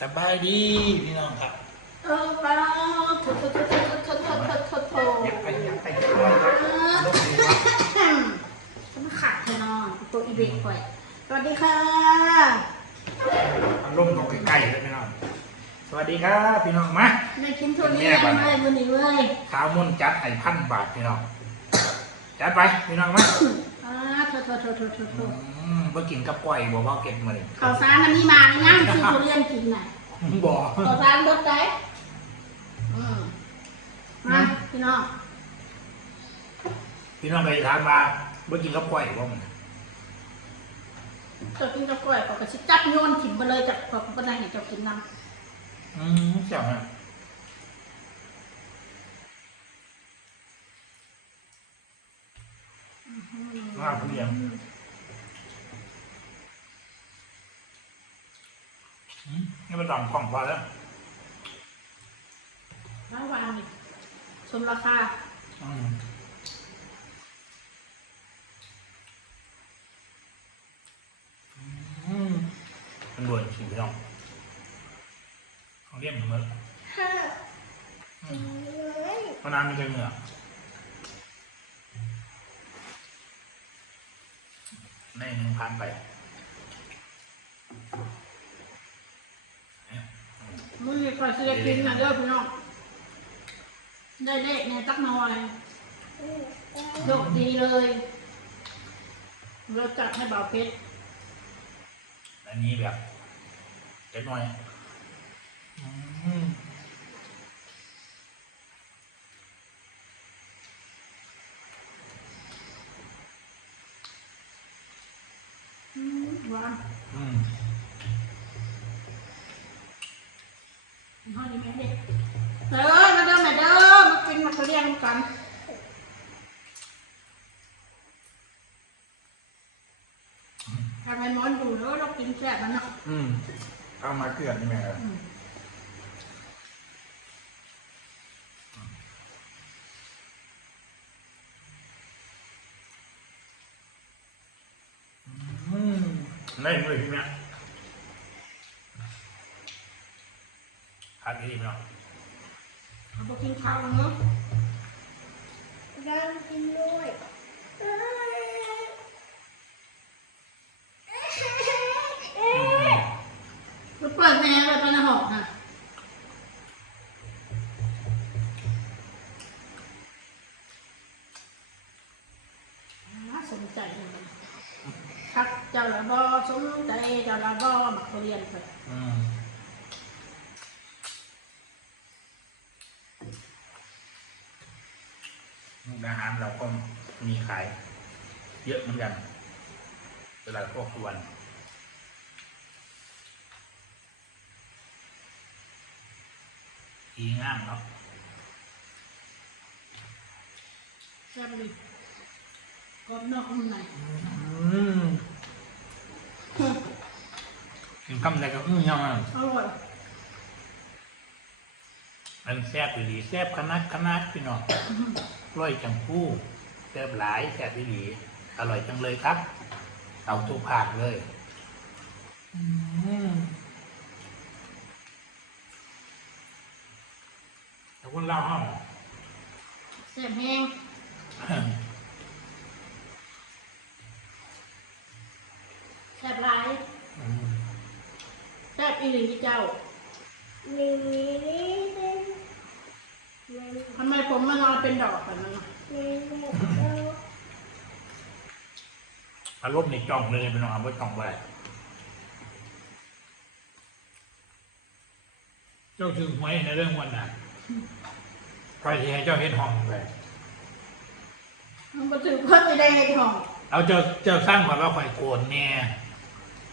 สบายดีพี่น้องครับเออปล่าโถโถโถโถโถโถโถโถโถยับไปยับไปยับไปลบดีวะฉันขาดเธอน้องตัวอีเบกไปสวัสดีค่ะอารมณ์ลงใกล้ๆเลยพี่น้อง สวัสดีครับพี่น้องมาได้กินทุเรียนเลยวันนี้เว้ยข้าวมุ่นจัดไอ้พันบาทพี่น้อง จัดไปพี่น้องมา อ่าโถโถโถโถโถโถอืมเมื่อกินกับก้อยบอกว่าเก็บมาเลยข้าวสารอันนี้มาย่างซื้อทุเรียนกินน่ะบอกข้าวสารบดได้อืมมาพี่น้องพี่น้องไปถามมาเมื่อกินกับก้อยบอกมันเจ้ากินกับกล้วยก็กระชิจับโยนถิ่มไปเลยจากขอบก็ได้ให้เจ้ากินน้ำอืมเจ้าฮะ ว่าผู้เลี้ยงอืมนี่มันดองของพอแล้วแล้ววางนี่สมราคาอืมอืมมันรวยจริงพี่น้องเขาเรียกมันเมื่ออืมมานานไมีใจเหงื่อใน หนึ่งพันไปเนี่ยอืมมึงนี่คอยซื้อกินนะเด้อพี่น้องได้เลขในตักหน่อยโชคดีเลย เราจัดให้เบาเพชรอันนี้แบบเล็กน้อย อืม กันทำไมนอนอยู่แล้วเรากินแซ่บมันเนาะอืมเอามาเกลือนนี่แม่ครับอืมอืมได้มือพี่แม่ขาดดีเนาะเอาไปกินข้าวเนาะ รังกินด้วยอืมไปเปิดแม่เลยไปในห้องนะน่าสนใจเลยทักเจ้าละบอสนใจเจ้าละบอมาเรียนไป อืมมุกอาหารเราก็ มีขาย เยอะเหมือนกันเวลาพวกวันดีงามเนาะแซ่บดีกรอบนอกนุ่มในอืมกินคำใดก็อื้อยังอะอร่อยมันแซ่บอีหลีแซ่บขนาดขนาดพี่น้องร้อยจังผู้แซ่บหลายแซ่บอีหลีอร่อยจังเลยครับเอาทุกภาคเลยอืมแต่คนเล่าห้องแซ่บแห้งแซ่บหลายอืมแซ่บอีหลีเจ้ามีมีมีมีทำไมผมมันนอนเป็นดอกแบบนั้นน่ะมีมี อารมณ์ในจ้องเลยพี่น้องเอาไว้จ้องไว้เจ้าถึงหวยในเรื่องวันนั้นใครที่ให้เจ้าเห็นห้องเลยมันก็ถือเพิ่มไปได้ในห้องเอาเจ้าเจ้าสร้างความว่าข่อยโกนเนี่ย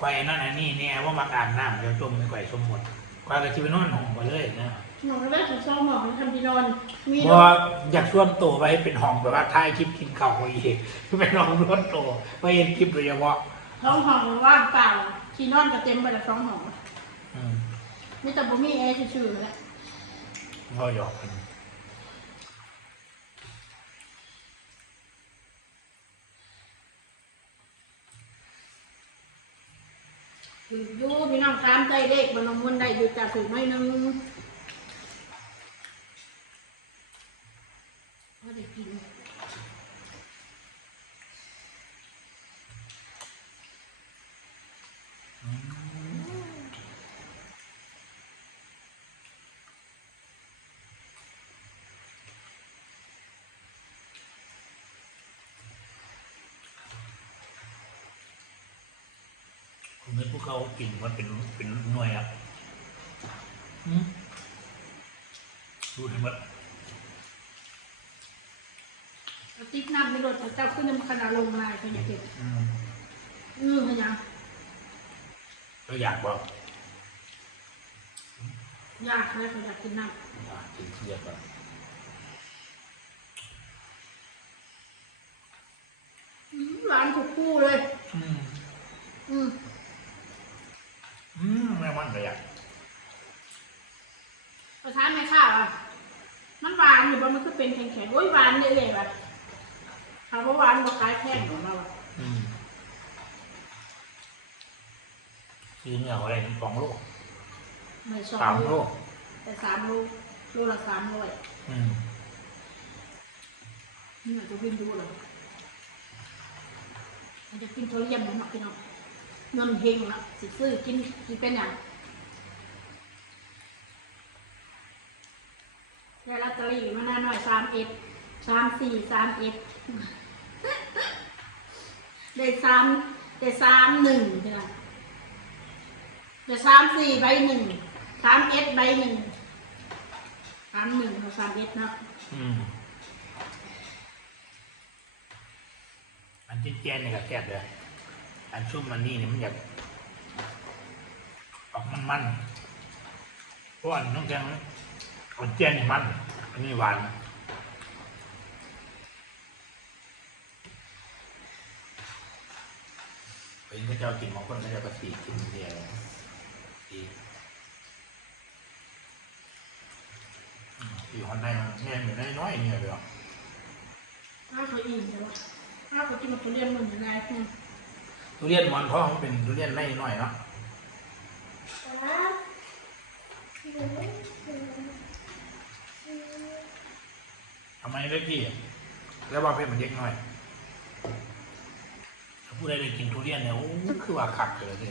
ข่อยนั่นอันนี้เนี่ยว่ามักอ่านน้ำเดี๋ยวจมในข่อยสมหมด ข่อยก็ชิไปนอนห้องไปเลยนะหนูแรกถึงเศร้าหมอกทำที่นอน มีเพราะว่าอยากชวนโตวไปให้เป็นห้องแบบว่าท้ายคลิปกินข้าวเขาอีกเป็นห้องรวนโตไปเห็นคลิปโดยเฉพาะท้องห้องว่างเปล่าที่นอนก็เต็มไปแล้วท้องห้องอืมมีแต่บ่มีแอร์ชื่อๆแหละก็หยอกกัน ถือยู่พี่น้องตามใจเด็กมันลงมุนได้อยู่จากถือน้อยหนึง คุณนึกพวกเขากินมันเป็นเป็นหน่วยอะอืมดูถึงว่าเอาติ๊กน้ำในรถเจ้าขึ้นน้ำขนาดลงมาเขาอยากเก็บอืมอืมเขาอยากก็อยากบอกอยากเลยเขาอยากกินน้อยากกินเทียบแบบำอืมหวานถูกคู่เลย อืม อืม อื มแม่มันก็อยากประทานไม่ข้าวอะมันหวานอยู่บ่มันก็เป็นแข็งๆโอ้ยหวานเยอะเลยแบบถามว่าหวานบ่คล้ายแข็งของเราอะอืมซื้อเนื้ออะไรถึงสองโลไม่ชอบสามโลแต่สามโลโลละสามร้อยอืมนี่อาจจะวิ่งดูเลยอาจจะกินทุเรียนเหมือนมักพี่น้องเงินเฮงละสิซื้อกินกินเป็นอย่าง ได้ลอตเตอรี่มาหน้าหน่อยสามเอ็ดสามสี่สามเอ็ดได้สามได้สามหนึ่งพี่น้องได้สามสี่ใบหนึ่งสามเอ็ดใบหนึ่งสามหนึ่งกับสามเอ็ดเนาะอืมอันที่เจนนี่ก็แซ่บเลยอันชุ่มมันนี่เนี่ยมันอยากออกมันมันๆเพราะอันน้องแกง อันเจนนี่มัน อันนี้หวานเป็นพระเจ้ากินบางคนพระเจ้าก็สีกินเดียวสีอืมสีฮอนได้มันแง่อยู่น้อยๆเนี่ยเดียวถ้าเขาอิ่มใช่ปะถ้าเขากินกับทุเรียนมันอยู่ในอืมทุเรียนหมอนทองมันเป็นทุเรียนไร่น้อยเนาะครับหนูหนูหนู ทำไมเล็กพี่ แล้วว่าเป็นมันเด็กน้อยถ้าผู้ใดได้กินทุเรียนเนี่ยโอ้คือว่าขักเลยที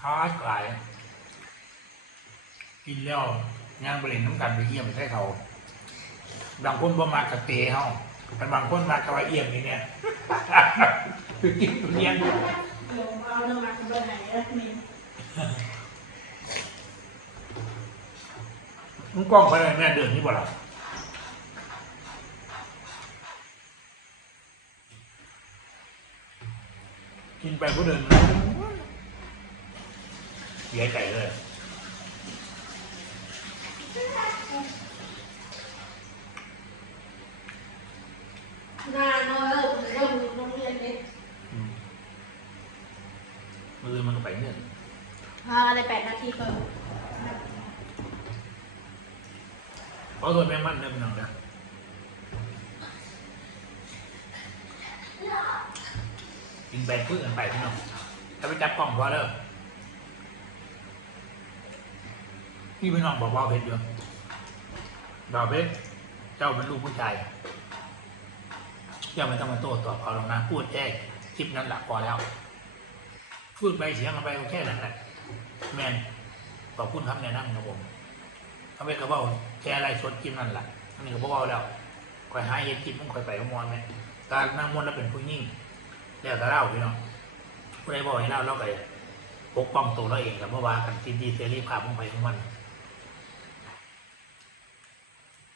ค้ายกลายกินแล้วงานบริเวณน้ำกันไปเยี่ยมใช่เขาบางคนบ่มากระเตะเฮาแต่บางคนมากระว่าเอี่ยมนี่เนี่ยคือกินทุเรียนเดี๋ยวเอาน้ำมันไปไหนแล้วนี่มึงกล้องไปเลยแม่เดินนี่บ่ล่ะ กินไปผู้เดินเสียใจเลยนานเนอะเริ่มเริ่มโรงเรียนเด็กอืมมือมันก็ไปเนี่ยอ่าได้แปดนาทีเปิด เพราะตัวแม่งมันเนี่ยมันนังนะ กินไปพื้นไปพี่น้องถ้าไปจับกล้องพอเด้อพี่พี่น้องบอกว่าเพชรอยู่ดาวเพชรเจ้าเป็นลูกผู้ชายเจ้าไม่ต้องมาโต้ตอบเขาหรอกนะพูดแค่คลิปนั้นหละพอแล้ว พูดไปเสียงกันไปก็แค่นั้นแหละแมนขอบคุณคำแนะนำครับผมทำไมกระเป๋าแค่อะไรสดกินนั่นแหละอันนี้ก็บอกแล้วคอยหาเฮ็ดกินมันคอยไปมอนไหมการนั่งมนแล้วเป็นผู้ยิ่ง แล้วแต่เล่าพี่น้องผู้ใดบอกให้เล่าเราไปปกป้องตัวเราเองกับเมื่อวานกันสินดีเสรีภาพของไปของมัน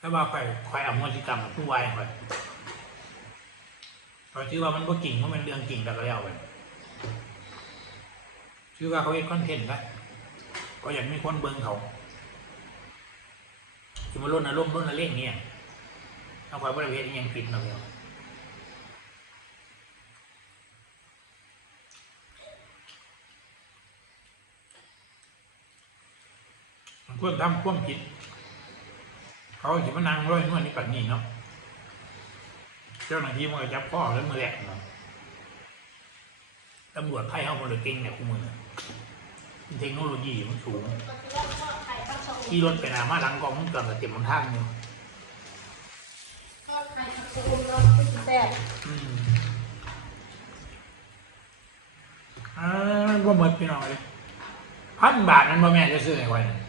ถ้าว่าคอยคอยเอามวลกรรมกับผู้วายคอยคอยชื่อว่ามันก็กิ่งว่ามันเรื่องกิ่งแต่ก็แล้วไปชื่อว่าเขาเฮ็ดคอนเทนต์ครับก็อยากมีคนเบิ่งเขาจะมาล้นอารมณ์ล้นอเร่งเนี่ยเอาไปบริเวณยังปิดเนาะเดียวมัน ควรทำความผิด เขาจะมานั่งร้อยนวดนี่ปัดนี้เนาะเจ้าหน้าที่มันก็จับพ่อแล้วมือแหลกเนาะตำรวจไทยเขาคนละเก่งเนี่ยคู่มือเทคโนโลยีมันสูงไข่ปักชะขี่รถไปหนามาหลังกองมันเกิดกับเต็มบนทางอยู่ทอดไข่ตะกูลแล้วก็แซ่อืมอ่าก็เหมือพี่น้องเลยพันบาทนั้นพ่อแม่จะซื้อให้ไว้นั่น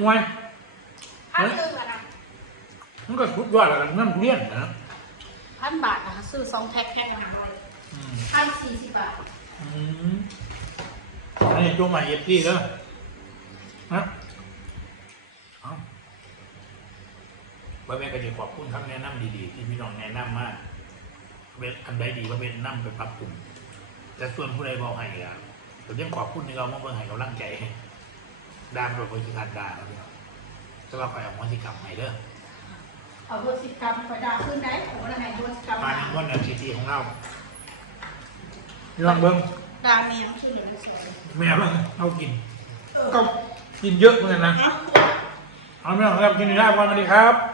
ห่วยพันหนึ่งอะนะมันก็สุดยอดแล้วกันน้ำเลี้ยนนะพันบาทนะคะซื้อสองแพ็คแพ็คละร้อยอืมพันสี่สิบบาทอืมอันนี้จงมาเย็บที่แล้วนะเอาพ่อแม่ก็จะขอบคุณคำแนะนำดีๆ ที่พี่น้องแนะนำมากเว็นอันใดดีก็เป็นนำไปปรับปรุงแต่ส่วนผู้ใดบอกให้อะผมยังขอบคุณที่เรามาเบิ่งให้กำลังใจ ดามโดยบริการดาครับพี่น้องจะว่าไปเอามอสิกรรมให้เด้อเอาเบอร์สิบกรัมไปดาขึ้นได้โอ้แล้วไงเบอร์สิบกรัมมาในวันนาทีของเราพี่น้องเบิ่งดาเมียงชื่อเหลือสวยแม่เบิ่งเอากิน ก็กินเยอะเหมือนกันนะฮะเอาไม่ต้องครับกินได้ก่อนสวัสดีครับส